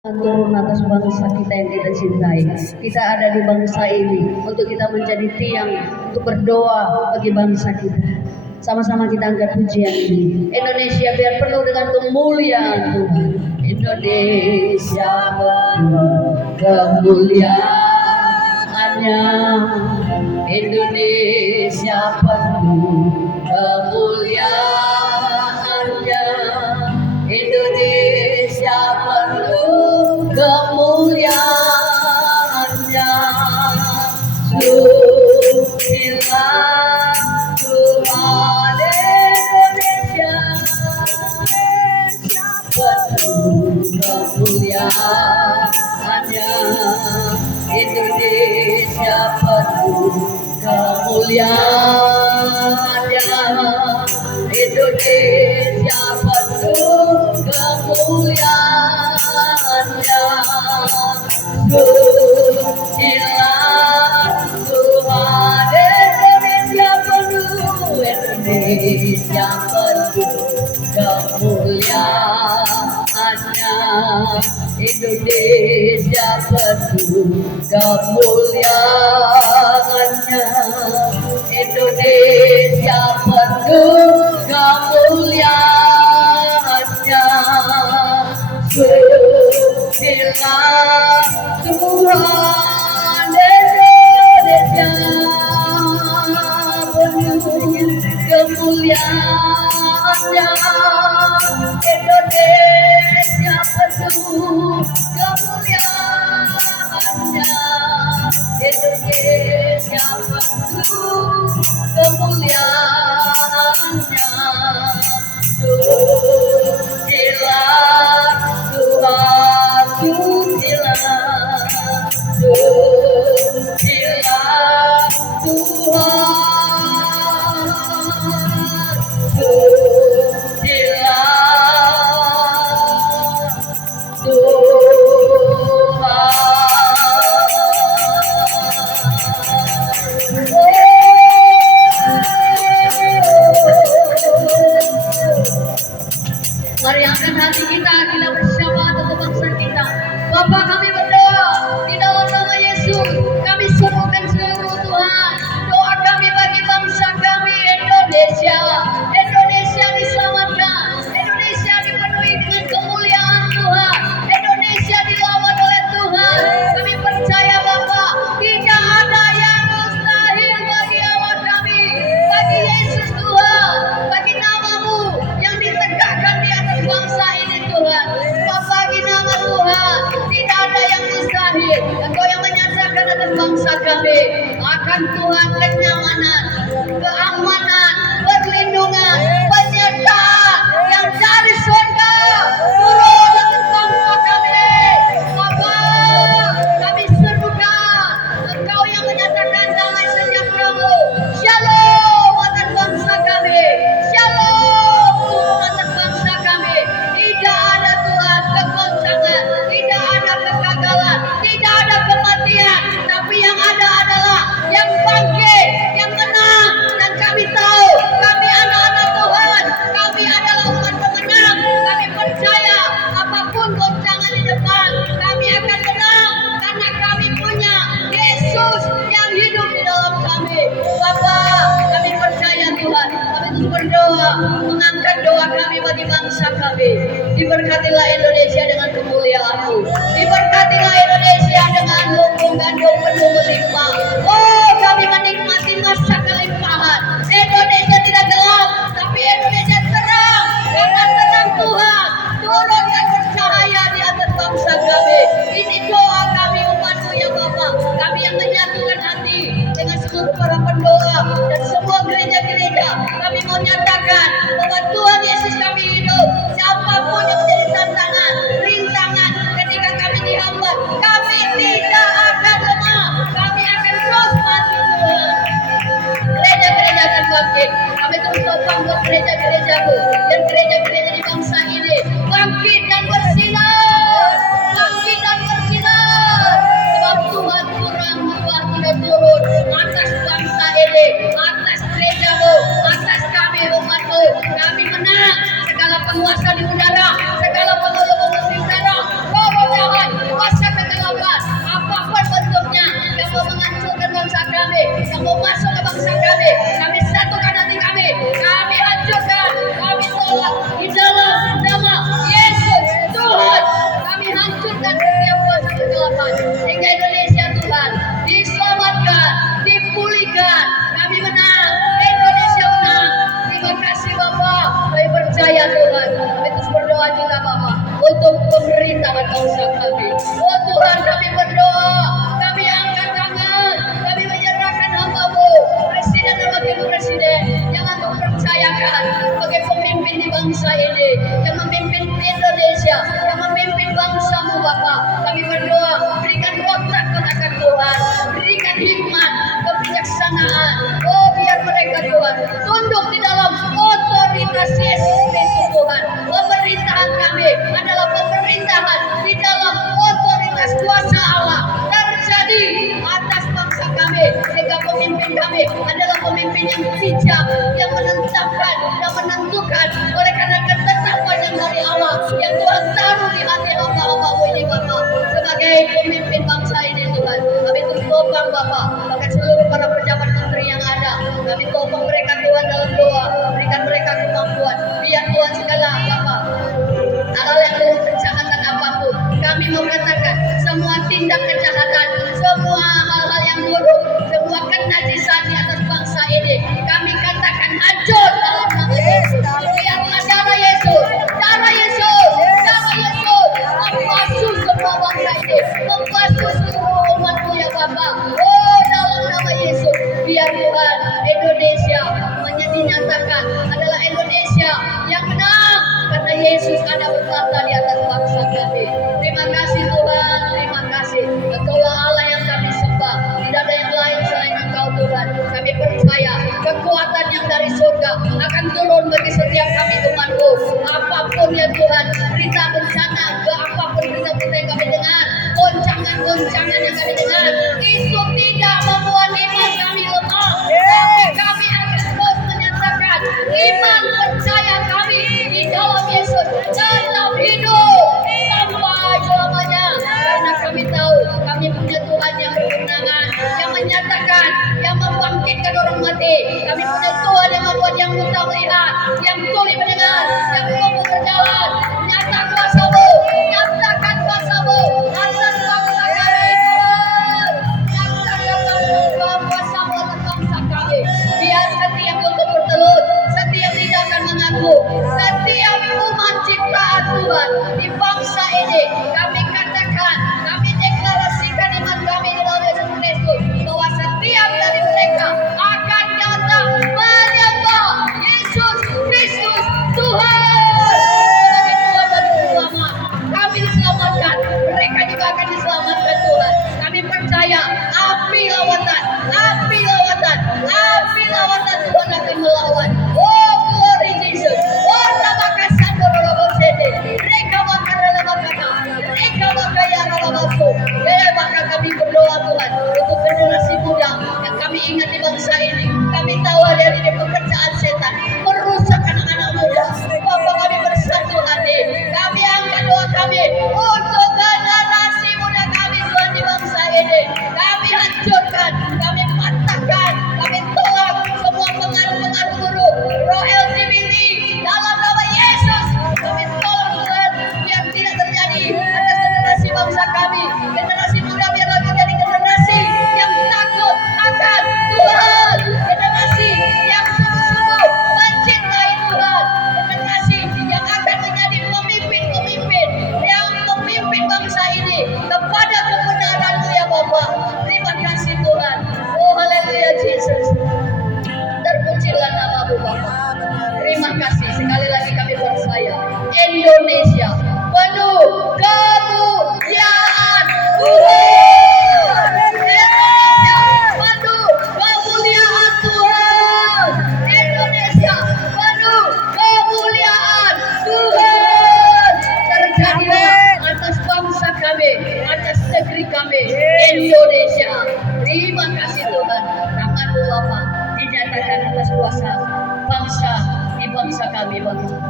turun atas bangsa kita yang kita cintai. Kita ada di bangsa ini untuk kita menjadi tiang untuk berdoa bagi bangsa kita. Sama-sama kita angkat pujian ini. Indonesia biar penuh dengan kemuliaan Tuhan. Indonesia penuh kemuliaannya. Indonesia penuh kemuliaannya. Indonesia penuh kemuliaannya. Syukurlah Tuhan Indonesia penuh kemuliaannya. Indonesia penuh kemuliaannya. Indonesia penuh kemuliaannya. Pujilah Tuhan Indonesia penuh. Indonesia penuh kemuliaannya. Indonesia penuh kemuliaannya. Indonesia penuh kemuliaannya. Pujilah Tuhan Indonesia penuh kemuliaannya. Indonesia penuh kemuliaannya. Indonesia penuh kemuliaannya. Pujilah Tuhan, pujilah, pujilah Tuhan, pujilah Mari angkat hati kita bersama untuk bangsa kita. Bapa, kami berdoa di dalam nama Yesus. Kami serukan seluruh Tuhan. Doa kami bagi bangsa kami Indonesia. Indonesia diselamatkan. Indonesia dipenuhi dengan kemuliaan Tuhan. Indonesia dilawan oleh Tuhan. Kami percaya Bapa, tidak ada yang mustahil bagi Allah kami. Bagi Yesus Tuhan, bagi namamu yang ditegakkan di atas bangsa ini Tuhan. Bapa, bagi nama Tuhan tidak ada yang mustahil. Engkau yang menyatakan atas bangsa kami akan Tuhan kenyamanan, keamanan, perlindungan, penyertaan yang dari surga turun atas bangsa kami. Bapa, kami serukan Engkau yang menyatakan damai sejahtera-Mu. Shalom atas bangsa kami. Shalom Tuhan atas bangsa kami. Tidak ada Tuhan kegoncangan, tidak ada kegagalan, tidak ada kematian, tapi yang ada adalah yang bangkit, yang menang. Dan kami tahu kami anak-anak Tuhan, kami adalah umat pemenang. Kami percaya apapun goncangan di depan, kami akan menang karena kami punya Yesus yang hidup di dalam kami. Bapa, kami percaya Tuhan. Kami terus berdoa, mengangkat doa kami bagi bangsa kami. Diberkatilah Indonesia dengan kemuliaan-Mu. Diberkatilah Indonesia dengan lumbung gandum penuh melimpah. Oh, kami menikmati masa kelimpahan. Indonesia tidak gelap, tapi Indonesia terang. Karena terang Tuhan turun dan bercahaya di atas bangsa kami. Ini doa kami umat-Mu ya Bapa. Kami yang menyatukan hati dengan seluruh para pendoa dan semua gereja-gereja. Kami mau nyatakan bahwa Tuhan Yesus kami hidup. Siapapun yang menjadi tantangan, ini membasuh seluruh umat-Mu ya Bapa. Oh, dalam nama Yesus, biar Tuhan Indonesia dinyatakan adalah Indonesia yang menang karena Yesus ada berkata di atas bangsa kami. Terima kasih Tuhan, terima kasih. Engkaulah Allah yang kami sembah, tidak ada yang lain selain Engkau Tuhan. Kami percaya kekuatan yang dari surga akan turun bagi setiap kami umat-Mu. Apapun ya Tuhan, berita bencana, apapun berita-berita yang kami dengar, goncangan-goncangan yang kami dengar, itu tidak membuat iman kami lemah. Tapi kami akan terus menyatakan iman percaya kami di dalam Yesus tetap hidup sampai selamanya. Karena kami tahu kami punya Tuhan yang berkemenangan, yang menyatakan, yang membangkitkan orang mati. Kami punya Tuhan yang membuat yang buta melihat, yang tuli mendengar, yang lumpuh berjalan. Nyata kuasa-Mu, nyatakan kuasa-Mu atas bangsa kami. Nyatakan kuasa-Mu atas bangsa kami. Biar setiap lutut bertelut, setiap lidah akan mengaku, setiap umat ciptaan Tuhan di bangsa ini kami katakan, kami deklarasikan iman kami di dalam Yesus Kristus bahwa setiap dari mereka akan datang menyembah Yesus Kristus Tuhan sebagai Tuhan dan Selamat. Kami diselamatkan, mereka juga akan diselamatkan Tuhan. Kami percaya api lawatan, api lawatan, api lawatan Tuhan akan melawan. Oh glory Jesus. Oh nabakasan dorobosede. Mereka bakal lewatkan. Mereka bakal yang lewatku. Ya maka kami berdoa Tuhan untuk generasi muda yang kami ingat di bangsa ini. Kami tahu dari pekerjaan setan merusak anak-anak muda. Bapak kami bersatu hati. Kami angkat doa kami untuk generasi muda kami Tuhan di bangsa ini. Kami hancurkan, kami patahkan, kami tolak semua pengaruh-pengaruh buruk, roh LGBT dalam nama Yesus. Kami tolak Tuhan biar tidak terjadi atas generasi bangsa kami. Generasi muda biarlah menjadi generasi yang takut akan Tuhan, generasi yang sungguh-sungguh mencintai Tuhan, generasi yang akan menjadi pemimpin-pemimpin yang memimpin bangsa ini kepada kebenaran-Mu ya Bapa. Terima kasih Tuhan. Oh haleluya Jesus. Terpujilah nama-Mu Bapa. Terima kasih sekali lagi kami percaya Indonesia penuh kemuliaan Tuhan. Indonesia penuh kemuliaan Tuhan. Indonesia penuh kemuliaan Tuhan. Terjadilah atas bangsa kami, atas negeri kami Indonesia. Terima kasih Tuhan. Tangan-Mu Bapa dinyatakan atas kuasa bangsa di bangsa kami Bapa.